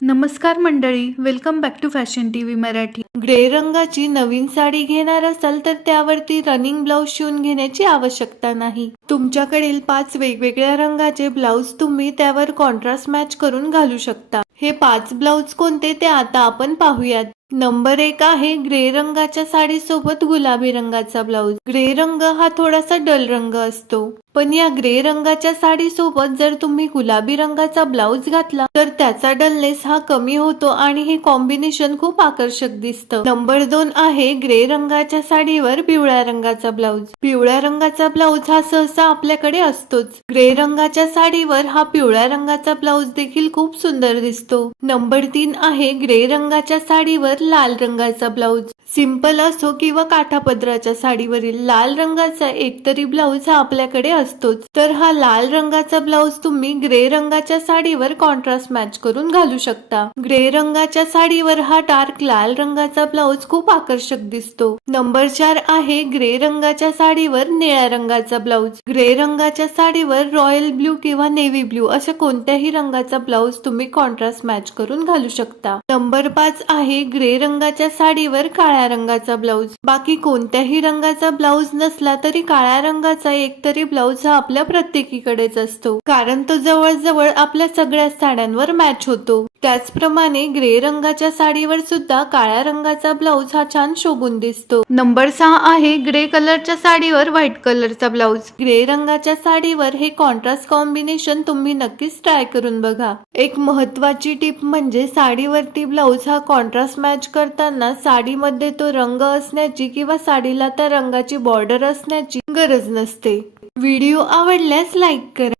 नमस्कार मंडळी welcome back to fashion T V Marathi. Grey रंगाची नवीन साडी घेणार असाल तर त्यावरती रनिंग ब्लाऊज शिवून घेण्याची आवश्यकता नाही. तुमच्याकडील पाच वेगवेगळ्या रंगाचे ब्लाऊज तुम्ही त्यावर कॉन्ट्रास्ट मॅच करून घालू शकता. हे पाच ब्लाऊज कोणते ते आता आपण पाहूयात. नंबर एक आहे ग्रे रंगाच्या साडीसोबत गुलाबी रंगाचा ब्लाऊज. ग्रे रंग हा थोडासा डल रंग असतो. पण या ग्रे रंगाच्या साडीसोबत जर तुम्ही गुलाबी रंगाचा ब्लाऊज घातला तर त्याचा डलनेस हा कमी होतो आणि हे कॉम्बिनेशन खूप आकर्षक दिसतं. नंबर दोन आहे ग्रे रंगाच्या साडीवर पिवळ्या रंगाचा ब्लाऊज. पिवळ्या रंगाचा ब्लाऊज हा सहसा आपल्याकडे असतोच. ग्रे रंगाच्या साडीवर हा पिवळ्या रंगाचा ब्लाऊज देखील खूप सुंदर दिसतो. नंबर तीन आहे ग्रे रंगाच्या साडीवर लाल रंगाचा ब्लाऊज. सिंपल असो किंवा काठापदराच्या साडीवरील लाल रंगाचा एकतरी ब्लाऊज हा आपल्याकडे असतोच. तर हा लाल रंगाचा ब्लाऊज तुम्ही ग्रे रंगाच्या साडीवर कॉन्ट्रास्ट मॅच करून घालू शकता. ग्रे रंगाच्या साडीवर हा डार्क लाल रंगाचा ब्लाऊज खूप आकर्षक दिसतो. नंबर चार आहे ग्रे रंगाच्या साडीवर निळ्या रंगाचा ब्लाऊज. ग्रे रंगाच्या साडीवर रॉयल ब्ल्यू किंवा नेव्ही ब्ल्यू अशा कोणत्याही रंगाचा ब्लाऊज तुम्ही कॉन्ट्रास्ट मॅच करून घालू शकता. नंबर पाच आहे ग्रे रंगाच्या साडीवर काळ्या रंगाचा ब्लाऊज. बाकी कोणत्याही रंगाचा ब्लाऊज नसला तरी काळ्या रंगाचा एक तरी ब्लाऊज हा आपल्या प्रत्येकीकडेच असतो. कारण तो जवळजवळ आपल्या सगळ्या साड्यांवर मॅच होतो. त्याचप्रमाणे ग्रे रंगाच्या साडीवर सुद्धा काळ्या रंगाचा ब्लाऊज हा छान शोभून दिसतो. नंबर सहा आहे ग्रे कलरच्या साडीवर व्हाईट कलरचा ब्लाऊज. ग्रे रंगाच्या साडीवर हे कॉन्ट्रास्ट कॉम्बिनेशन तुम्ही नक्कीच ट्राय करून बघा. एक महत्वाची टिप म्हणजे साडीवरती ब्लाऊज हा कॉन्ट्रास्ट मॅच करताना साडीमध्ये तो रंग असण्याची किंवा साडीला त्या रंगाची बॉर्डर असण्याची गरज नसते. व्हिडिओ आवडल्यास लाईक करा.